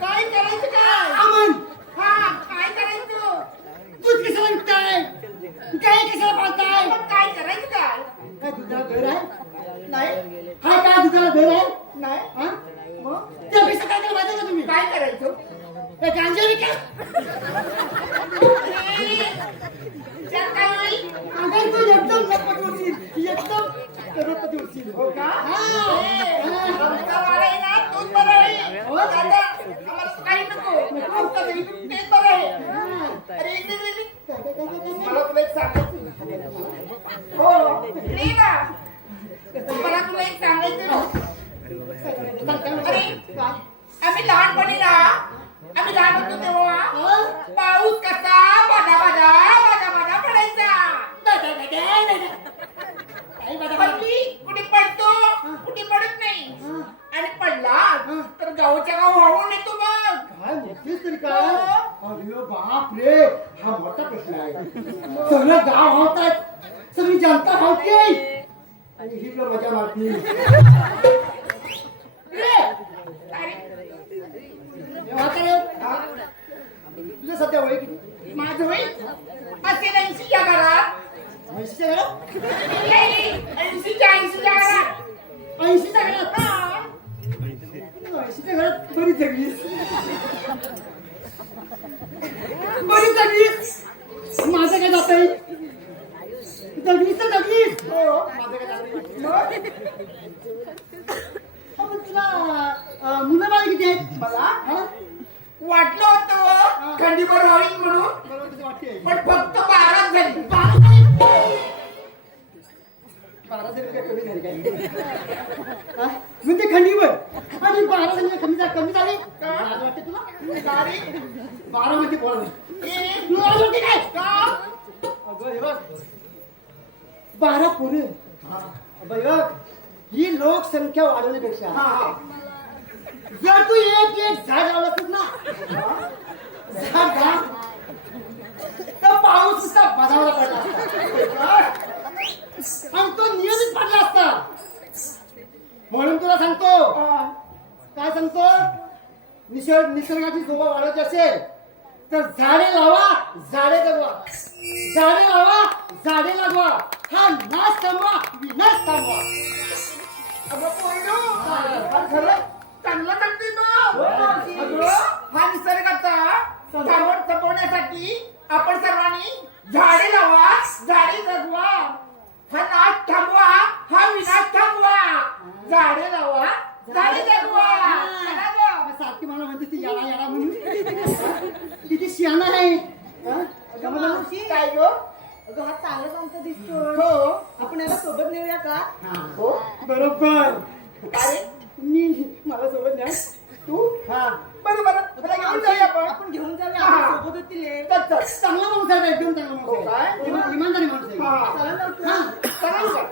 काय करायचं काय अमन हा काय करायचं दूध कशाला विकताय गाई कशाला पाळताय काय करायचं काय दुधाला दर आहे नाही हा काय दुधाला दर आहे नाही हा मग ते पैसे काय करायला माहिती का तुम्ही काय करायचं ते गांजा विका अगर तू एकदम लपट होशील एकदम करोडपती होशील. हो का? हा. आमचा वाडा आहे ना, तोच बरा आहे. हो. दादा, आम्हाला तर काही नको. आमचं घरी तेच बरं आहे. अरे, इकडे. मला तुला एक सांगायचं. हो, इकडे ये ना. मला तुला एक सांगायचं. अरे, आम्ही लहानपणी ना, आम्ही लहान होतो तेव्हा पाऊस कसा बाधा बाधा बाधा बाधा पडायचा. पडली कुठे पडतो कुठे पडत नाही. आणि पडला तर गावच्या गाव वाहून येतो मग. काय म्हणतेस तरी काय? अरे बाप रे, हा मोठा प्रश्न आहे. सगळं गाव होतात, सगळी जनता होते आणि ही लोक मजा मारती. तुझं सध्या वय किती? माझं वय असेल 80 च्या घरात. 80च्या घरात? 80च्या घरात. 80च्या घरात? 80च्या घरात बरी जगलीस. बरी जगलीस. माझं काय जात आहे? जगलीस तर जगलीस. माझं काय जात तुला मुलं बाळ किती आहेत? मला वाटलं होतं खंडीभर होईल म्हणून, बरोबर तुझं वाटते. पण फक्त 12 झाली. 12 जरी काय कमी झाली काय? म्हणजे खंडीवर आणि 12 जरी कमी झाली लाज वाटते तुला? 12 मध्ये बोला तुला लाज वाटते काय? अगं हे बघ 12 पोरं. बघ ही लोकसंख्या वाढवण्यापेक्षा जर तू एक झाड लावलं असत ना, झाड तर पाऊस नुसता बदावला पडला असता आणि तो नियमित पडला असता. म्हणून तुला सांगतो, काय सांगतो, निसर्गाची शोभा वाढवायची असेल तर झाडे लावा, झाडे जगवा. झाडे लावा, झाडे लागवा. हा नाश थांबवा, विनाश थांबवा. अगं पोरं, हा खरं चांगलं सांगते तू. अगं, हा निसर्गाचा सावट जपवण्यासाठी आपण सर्वांनी झाडे लावा, झाडे जगवा. हा नाश थांबवा, हा विनाश थांबवा. झाडे लावा, झाडे जगवा. चला गं. सारखी मला म्हणते ती याडा याडा म्हणून. किती शियाना आहे. अगं मावशी, काय गं? अगं हा चांगला सांगतो दिसतोय. हो. आपण याला सोबत नेऊया का? हो. बरोबर. अरे, मला सोबत न्या. तू? हा बरं बरं, तुला घेऊन जाऊया आपण. आपण घेऊन जाऊया. हा. आपण सोबत होतील हे. चल, चल. चांगला माणूस आहे, एकदम चांगला हो माणूस काय? आहे. इमानदारी माणूस आहे. हा. चला लवकर. हा. चला गं.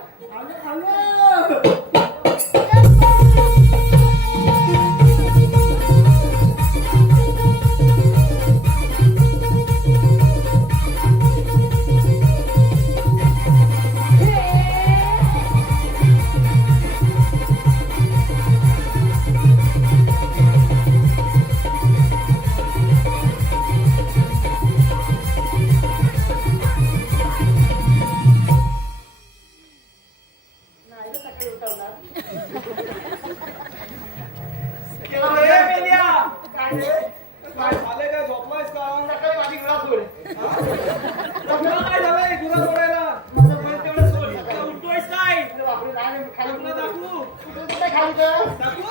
ए, मेल्या! काय रे? काय झालंय काय? झोपलायस का? सकाळी माझी गुलाब सोड. तुला काय झालंय गुरा सोडायला? पण तेवढं सोड. आता उठतोयस काय? बापरे, नाही रे, खाली तुला दाखवू? कुठं कुठं खाली तर? दाखवू?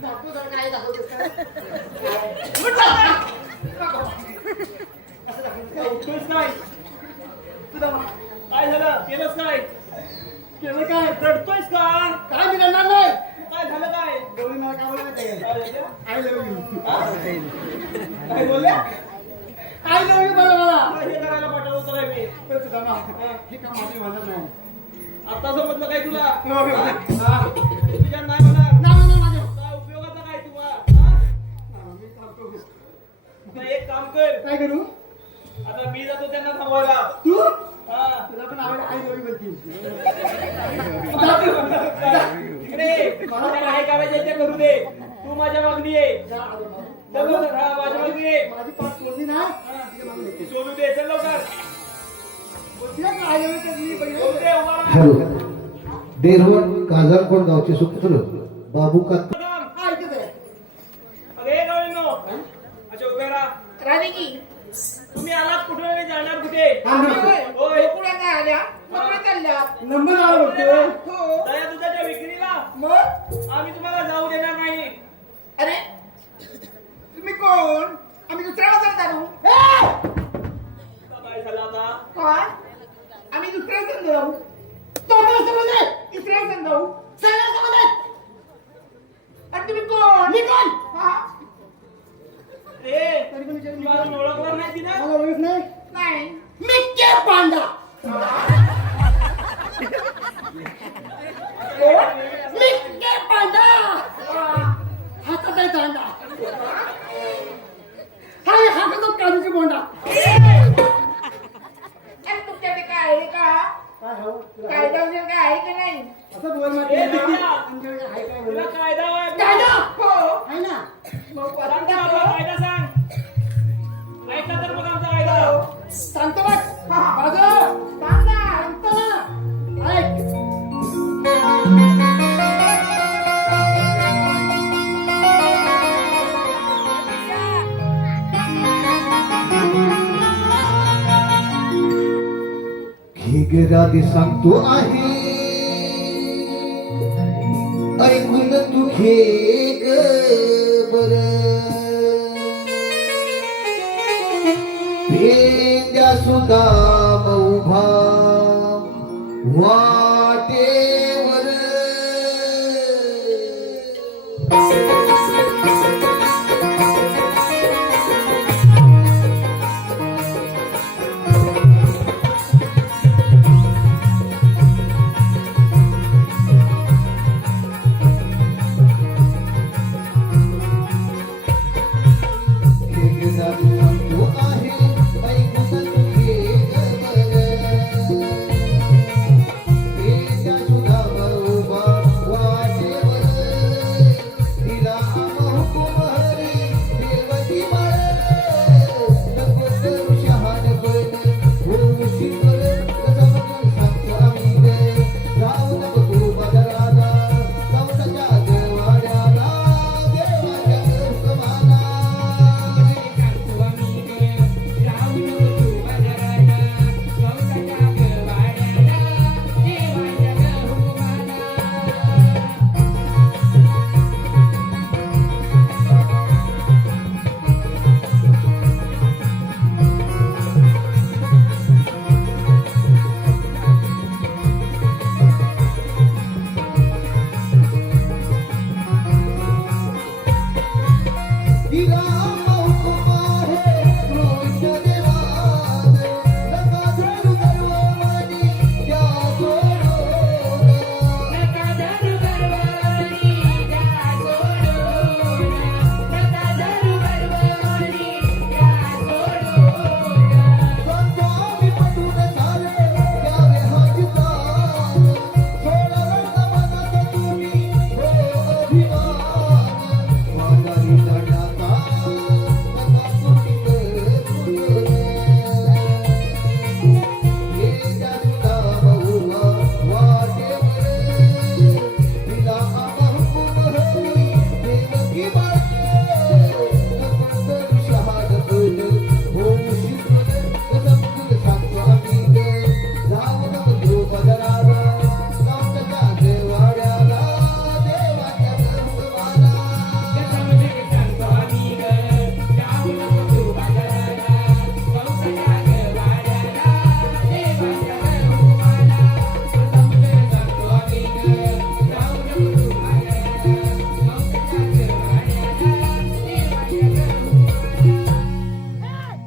दाखवू जरा, काय दाखवतेस काय? काय उठतोयस काय? काय झालं? केलंस काय? केलं काय? रडतोयस का? काय बिघडणार नाही. काय झालं काय? गौरी मला काय बोलत आहे? काय झालं? I love you. काय बोलले? आय लव्ह यू मला मला. तुला हे करायला पाठवलं होतं काय मी? पण तुझा ना हे काम माझे म्हणत नाही. आता समजलं काय तुला? हो, हो. हा? तुझ्या नाही म्हणणार. नाही, नाही, माझे. काय उपयोगाचा काय तुला? हा? मी थांबतो. आता एक काम कर. काय करू? आता मी जातो त्यांना थांबवायला. तू हा. तुला पण आवड आई लव्ह यू म्हणतील. इकडे मला काय करायचं ते करू दे. तू माझ्या मागणी ये. जा, आलो, आलो. चल लवकर. हा, माझ्या मागणी ये. माझी पाठ बोलली ना तिला मागून येते. सोडू दे. चल लवकर. बोलतीला का आई लव्ह यू तर मी सोडू बघितलं. दे. उभा राहा. हॅलो देरवड काजारकोट गावचे सुपुत्र बाबू कात थांब. हा, इथेच आहे. अरे गवळींनो. अच्छा उभे राहा. राणी की तुम्ही आलात कुठे आणि जाणार कुठे? हा, हा. होय. पुढे नाही आल्या, पुढे चालल्या. नंबर आला बघतो. हो. आम्ही तुम्हाला जाऊ देणार नाही. अरे तुम्ही कोण? आम्ही दुसऱ्याला संग जाऊ. काय झालं आता? काय? आम्ही दुसऱ्याला संग जाऊ. तो मला समज आहे. तिसऱ्याला संग जाऊ. सगळ्याला समज आहे. आणि तुम्ही कोण? मी कोण? हा. ए, तरी पण विचारू तुम्हाला मी ओळखलं नाही तिला? मला ओळख नाही. नाही. मिक्के पांडा. कोण? मिक्के पांडा. हातात आहे दांडा. हा कसं काजूची बोंडा. आणि तुमच्याकडे काय आहे का? कायदा वगैरे काय आहे का नाही? असं बोल ए, दादा, आमच्याकडे आहे काय तुला बोल? कायदा वाय- दादा हो आहे ना. मग सांग ना आपला कायदा सांग. ऐकला तर मग आमचा कायदा. सांगतो बघ. बाजू सांग ना. सांगतो ना. ऐक. घे सांगतो आहे ऐकून तू घे ग बर भेंड्या सुद्धा उभा वाटेवर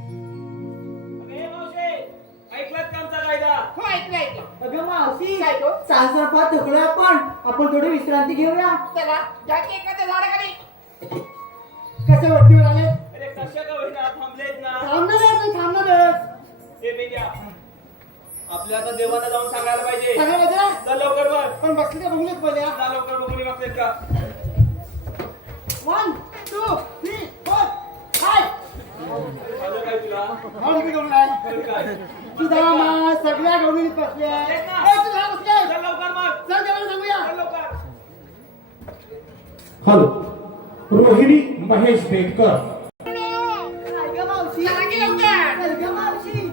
अरे मावशे, ऐकलात का आमचा कायदा? हो ऐकलं ऐकलं. अगं मावशी काय तो? सासरपात थकलोय आपण थोडी विश्रांती घेऊया. चला जाते एखाद्या झाडाखाली. कसं वरतीवर आले? अरे कशा का होईना थांबलेत ना. थांबणार. हे बेट्या, आपल्या आता देवाला जाऊन सांगायला पाहिजे. सगळं बघा. चल लवकर बघ. पण बसले का बघूनच पहिले. जा लवकर बघून बघतेत का. 1 2 3 4 हाय. आलं काय तुला? हळू मी घेऊन आहे. तर काय? तुझा मा सगळ्या गवळीत बसल्या. बसलेत ना. ए, तुझा बसले. चल लवकर मग. चल जेवण सांगूया. चल लवकर. हॅलो, रोहिणी महेश बेटकर. काय गं मावशी? चला की लवकर. चल गं मावशी.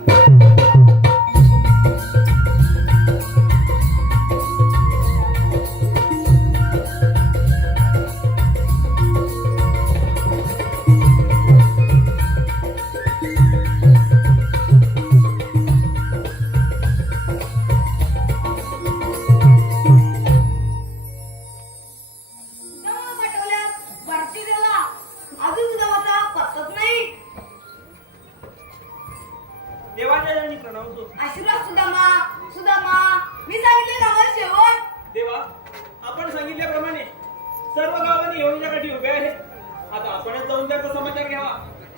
सर्व गावांनी येऊनच्यासाठी उभे आहेत आता आपणच जाऊन त्यांचा समाचार घ्यावा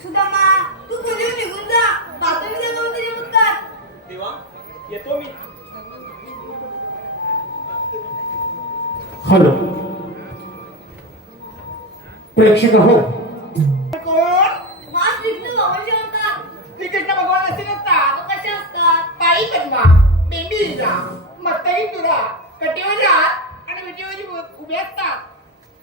सुदामा तू पुढे निघून जा बातमी द्या जाऊन तुझे मुक्कार तेव्हा येतो मी हॅलो प्रेक्षक हो कोण माझ श्रीकृष्ण भगवान म्हणतात श्रीकृष्ण भगवान असे नसतात कसे असतात पायी पद्मा बेंबीला मस्तरी तुरा कटेवर राहत आणि विटेवर उभे असतात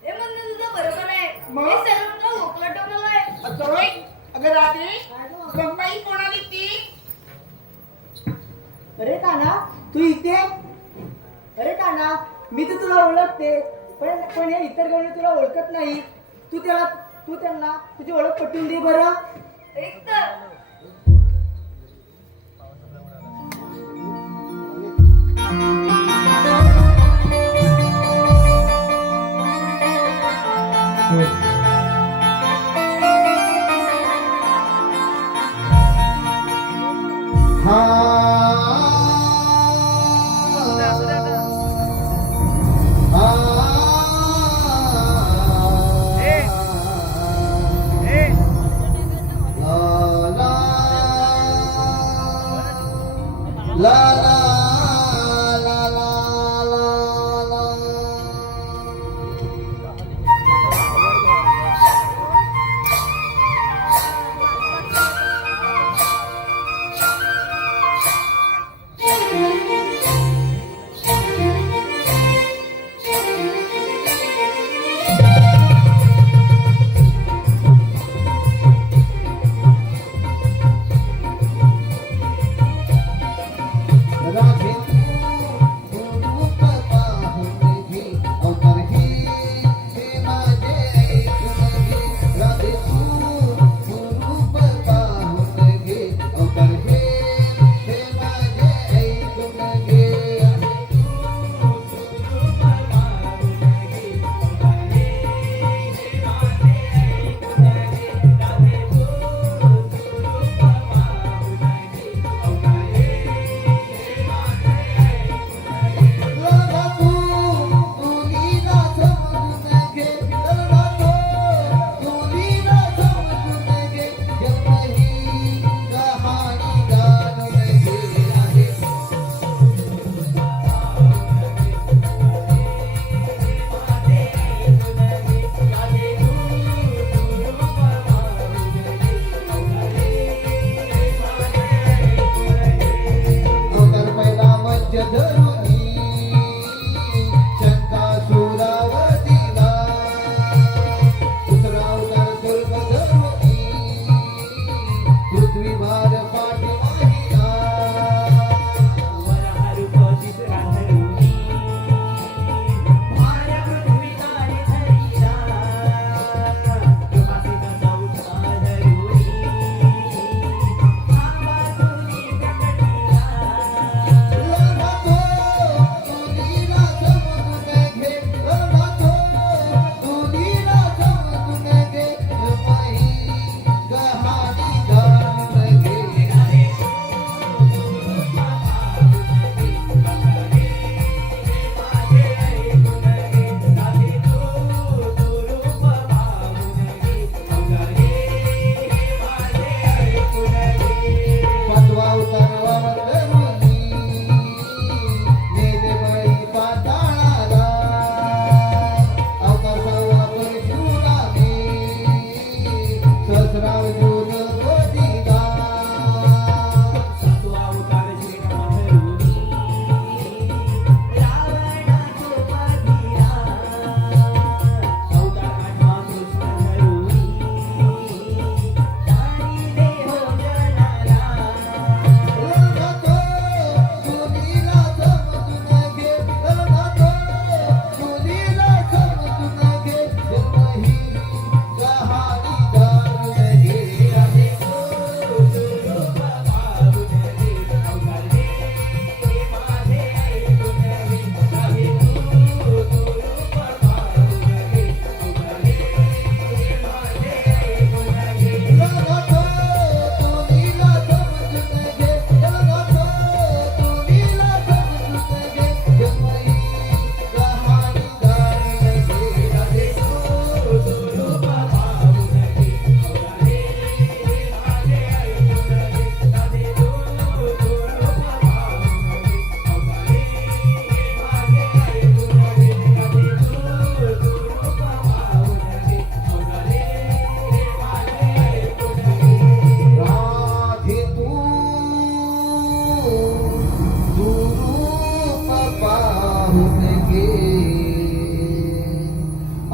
हे म्हणणं तुझं बरोबर आहे मग? मी सर्वांना मोकळा ठेवणार आहे असं होय अगं राधे गंगाई कोणाली ती अरे काना तू इथे अरे काना मी तर तुला ओळखते पण हे इतर गवळी तुला ओळखत नाही तू त्यांना तुझी ओळख पटवून दे बरं एक तर ला ला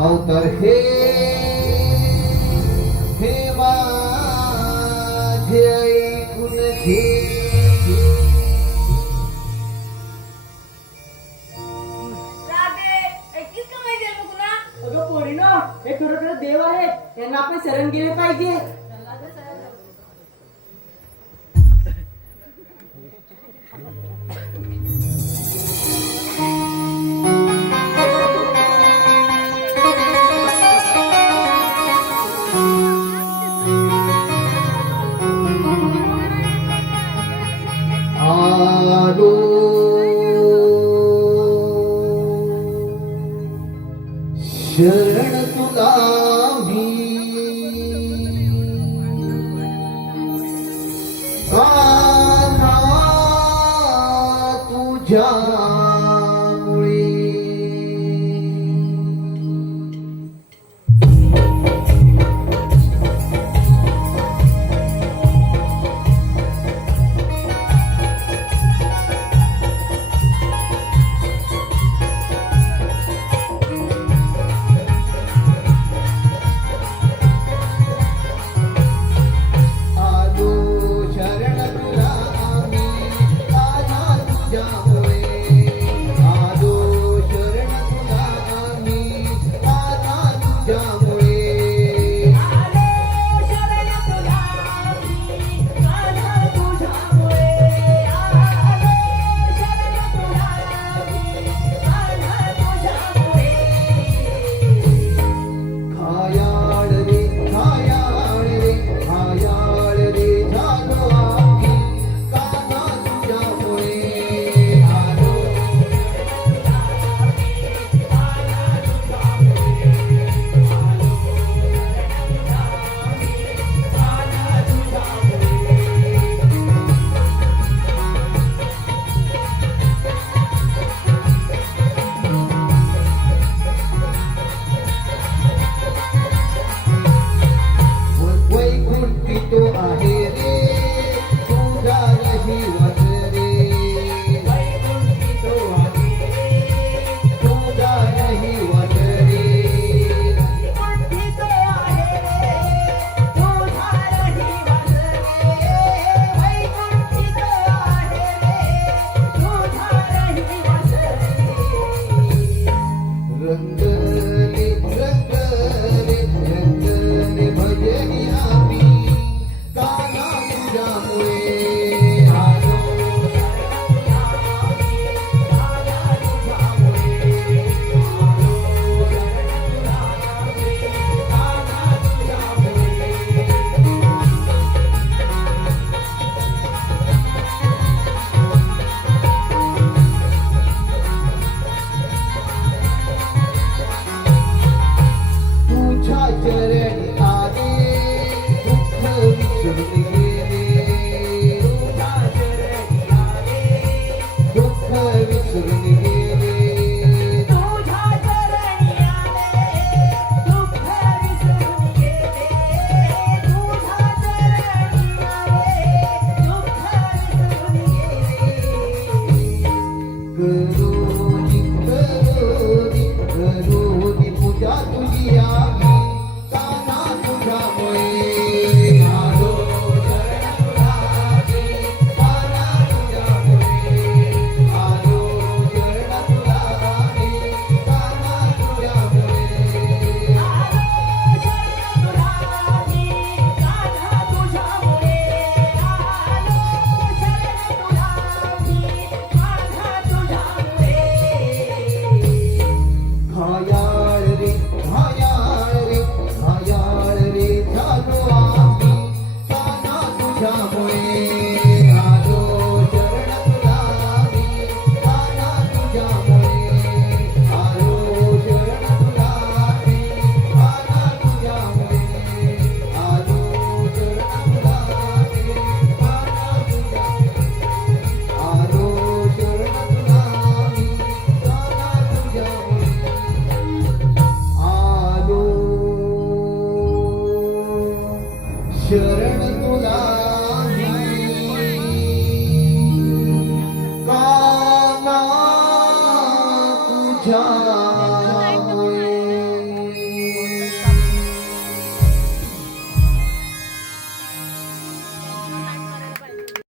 अवतार हे माझे ऐकून घे. राधे ऐकीस का माहिती आहे मुकुना? अगं पोरीनो, हे खरोखर देव आहेत, त्यांना आपण शरण गेले पाहिजे. आलो शरण तुला मी कान्हा तुझ्यामुळे. आलो शरण तुला आम्ही कान्हा तुझ्यामुळे. आलो शरण तुला आम्ही कान्हा तुझ्यामुळे. आलो शरण तुला आम्ही, कान्हा तुझ्यामुळे. आलो शरण तुला आम्ही, कान्हा तुझ्यामुळे. घायाळ रे घायाळ रे घायाळ रे झालो आम्ही कान्हा तुझ्यामुळे. आलो वैकुंठी तो आहे रे तुझा रहिवास रे. वैकुंठी तो आहे रे तुझा रहिवास रे. वैकुंठी तो आहे रे तुझा रहिवास रे. वैकुंठी तो आहे रे तुझा रहिवास रे. रंगले रंगले रंगले भजनी आम्ही कान्हा तुझ्यामुळे. आलो तुझ्या चरणी आले दुःख विसरून गेले. तुझ्या चरणी आले दुःख विसरून गेले. तुझ्या चरणी आले दुःख विसरून गेले. तुझ्या चरणी आले दुःख विसरून गेले. करोनी पूजा तुझी आम्ही कान्हा तुझ्यामुळे. आलो शरण तुला आम्ही कान्हा तुझ्यामुळे. आलो शरण तुला आम्ही कान्हा तुझ्यामुळे. आलो शरण तुला आम्ही कान्हा तुझ्यामुळे. आलो शरण तुला आम्ही कान्हा तुझ्यामुळे. घायाळ रे घायाळ रे घायाळ रे झालो आम्ही कान्हा तुझ्यामुळे. आलो शरण तुला आम्ही कान्हा तुझ्यामुळे. आलो शरण तुला आम्ही कान्हा तुझ्यामुळे. आलो शरण तुला आम्ही कान्हा तुझ्यामुळे. आलो शरण तुला आम्ही कान्हा तुझ्यामुळे. आलो शरण तुला कान्हा माझ्या